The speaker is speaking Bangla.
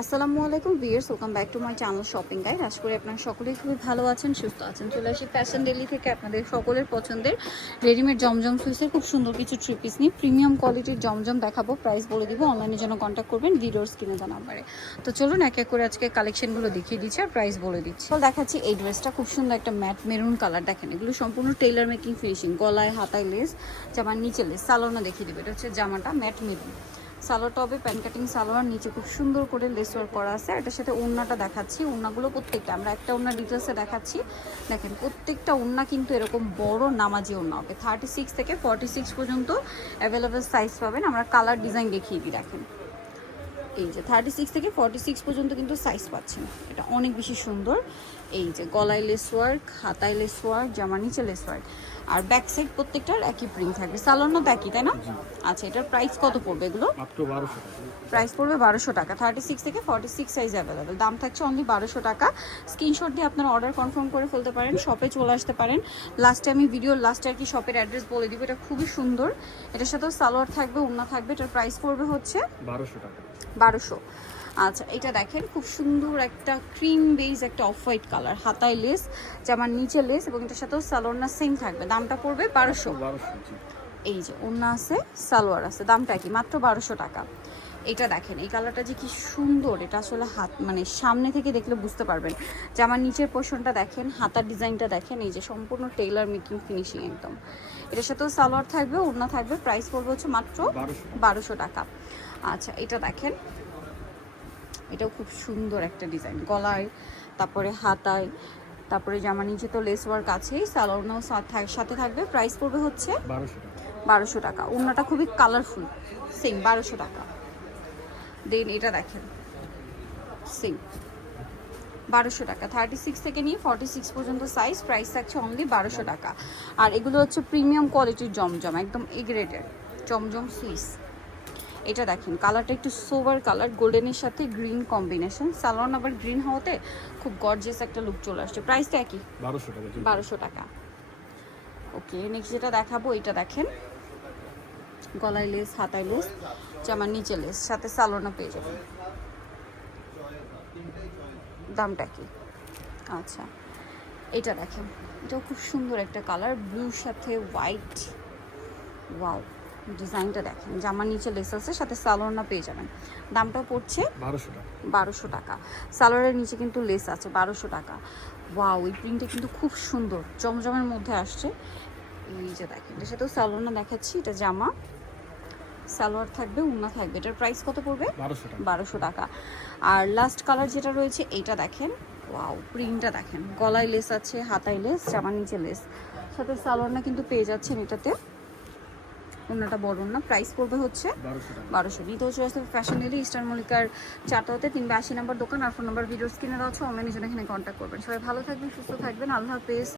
আসসালামু আলাইকুম viewers welcome back to my channel shopping guide. আশা করি আপনারা সকলেই খুবই ভালো আছেন, সুস্থ আছেন। চলে আসি ফ্যাশন ডেলি থেকে আপনাদের সকলের পছন্দের রেডিমেড জমজম সুইসের খুব সুন্দর কিছু থ্রি পিস নিয়ে প্রিমিয়াম কোয়ালিটির জমজম দেখাবো প্রাইস বলে দিব অনলাইনের জন্য কন্ট্যাক্ট করবেন ভিডিওর স্ক্রিনে দেওয়া নাম্বারে। তো চলুন এক এক করে আজকে কালেকশনগুলো দেখিয়ে দিচ্ছি আর প্রাইস বলে দিচ্ছি। তো দেখাচ্ছি এই ড্রেসটা খুব সুন্দর একটা ম্যাট মেরুন কালার দেখেন, এগুলো সম্পূর্ণ টেইলার মেকিং ফিনিশিং গলায়, হাতায় লেস জামার নিচে লেস সালোনা দেখিয়ে দেবে। এটা হচ্ছে জামাটা ম্যাট মেরুন সালোয়ারটা হবে প্যান কাটিং সালোয়ার, নিচে খুব সুন্দর করে লেস ওয়ার্ক করা আছে। এটার সাথে ওড়নাটা দেখাচ্ছি, ওড়নাগুলো প্রত্যেকটা। আমরা একটা ওড়না ডিটেলসে দেখাচ্ছি। দেখেন, প্রত্যেকটা ওড়না কিন্তু এরকম বড় নামাজি ওড়না হবে থার্টি সিক্স থেকে ফর্টি সিক্স পর্যন্ত অ্যাভেলেবেল সাইজ পাবেন। আমরা কালার ডিজাইন দেখিয়ে দিই, দেখেন। এই যে থার্টি সিক্স থেকে ফর্টি সিক্স পর্যন্ত কিন্তু সাইজ পাচ্ছেন এটা অনেক বেশি সুন্দর। এই যে গলায় লেস ওয়ার্ক হাতায় লেস ওয়ার্ক জামার নিচে লেস ওয়ার্ক আর ব্যাক সাইড প্রত্যেকটার একই প্রিন্ট থাকবে। সালোয়ার তো একই তাই না? আচ্ছা এটার প্রাইস কত পড়বে এগুলো? প্রাইস পড়বে বারোশো টাকা। থার্টি সিক্স থেকে ফর্টি সিক্স সাইজ অ্যাভেলেবেল দাম থাকছে অনলি বারোশো টাকা। স্ক্রিনশট দিয়ে আপনারা অর্ডার কনফার্ম করে ফেলতে পারেন শপে চলে আসতে পারেন। লাস্টে আমি ভিডিওর লাস্টে আর কি শপের অ্যাড্রেস বলে দিব? এটা খুবই সুন্দর। এটার সাথেও সালোয়ার থাকবে ওড়না থাকবে। এটার প্রাইস পড়বে হচ্ছে বারোশো টাকা। বারোশো। আচ্ছা এটা দেখেন খুব সুন্দর একটা ক্রিম বেজ একটা অফ হোয়াইট কালার হাতায় লেস যেমন নিচে লেস এবং এটার সাথেও সালোয়ারনা সেম থাকবে। দামটা পড়বে বারোশো। এই যে ওড়না আছে সালোয়ার আছে দামটা কি মাত্র বারোশো টাকা। এটা দেখেন এই কালারটা যে কি সুন্দর এটা আসলে হাত মানে সামনে থেকে দেখলে বুঝতে পারবেন। যে আমার নিচের পোর্শনটা দেখেন হাতার ডিজাইনটা দেখেন এই যে সম্পূর্ণ টেইলার মেকিং ফিনিশিং একদম। এটার সাথেও সালোয়ার থাকবে ওড়না থাকবে প্রাইস পড়বে হচ্ছে মাত্র বারোশো টাকা। আচ্ছা এটা দেখেন এটাও খুব সুন্দর একটা ডিজাইন গলায় তারপরে হাতায় তারপরে জামা নিচে তো লেস ওয়ার্ক আছেই সালোয়ারনাও সাথে থাকবে প্রাইস পড়বে হচ্ছে বারোশো টাকা। বারোশো টাকা। ওড়নাটা খুবই কালারফুল সেম বারোশো টাকা। দেন এটা দেখেন। সেম বারোশো টাকা। থার্টি সিক্স থেকে নিয়ে ফর্টি সিক্স পর্যন্ত সাইজ প্রাইস থাকছে অনলি বারোশো টাকা। আর এগুলো হচ্ছে প্রিমিয়াম কোয়ালিটির জমজম একদম এ গ্রেডের জমজম সুইস এটা দেখেন কালারটা একটু সোভার কালার গোল্ডেনের সাথে গ্রিন কম্বিনেশন সালোয়ার আবার গ্রিন হওয়াতে খুব গর্জিয়াস একটা লুক চলে আসছে। প্রাইসটা একই? বারোশো টাকা বারোশো টাকা। ওকে নেক্সট যেটা দেখাবো এটা দেখেন। গলায় লেস হাতায় লেস জামার নিচে লেস সাথে সালোনা পেয়ে যাবেন। দামটা কি? আচ্ছা এটা দেখেন। এটাও খুব সুন্দর একটা কালার ব্লুর সাথে হোয়াইট। ওয়াও ডিজাইনটা দেখেন। জামার নিচে লেস আছে সাথে সালোনা পেয়ে যাবেন। দামটাও পড়ছে বারোশো টাকা। বারোশো টাকা। সালোয়ারের নিচে কিন্তু লেস আছে বারোশো টাকা। ওয়াও এই প্রিন্টটা কিন্তু খুব সুন্দর জমজমের মধ্যে আসছে। এই যে দেখেন এটার সাথেও সালোয়ার দেখাচ্ছি এটা জামা। সালোয়ার থাকবে উন্না থাকবে। এটার প্রাইস কত পড়বে? বারোশো টাকা। আর লাস্ট কালার যেটা রয়েছে এইটা দেখেন। ওয়াও প্রিন্টটা দেখেন। গলায় লেস আছে হাতায় লেস নিচে লেস সাথে সালোয়ারটা কিন্তু পেয়ে যাচ্ছেন এটাতে। বড় না প্রাইস পড়বে হচ্ছে বারোশো টাকা। বারোশো। নিতে হচ্ছে আসতে ফ্যাশন ডেলি ইস্টার মল্লিকার চারটা হতে তিনবে আশি নম্বর দোকান আর ফোন নম্বর ভিডিও স্ক্রিনে দেওয়া হচ্ছে অনলাইনে জন্য এখানে কন্ট্যাক্ট করবেন। সবাই ভালো থাকবেন সুস্থ থাকবেন। আল্লাহ হাফেজ।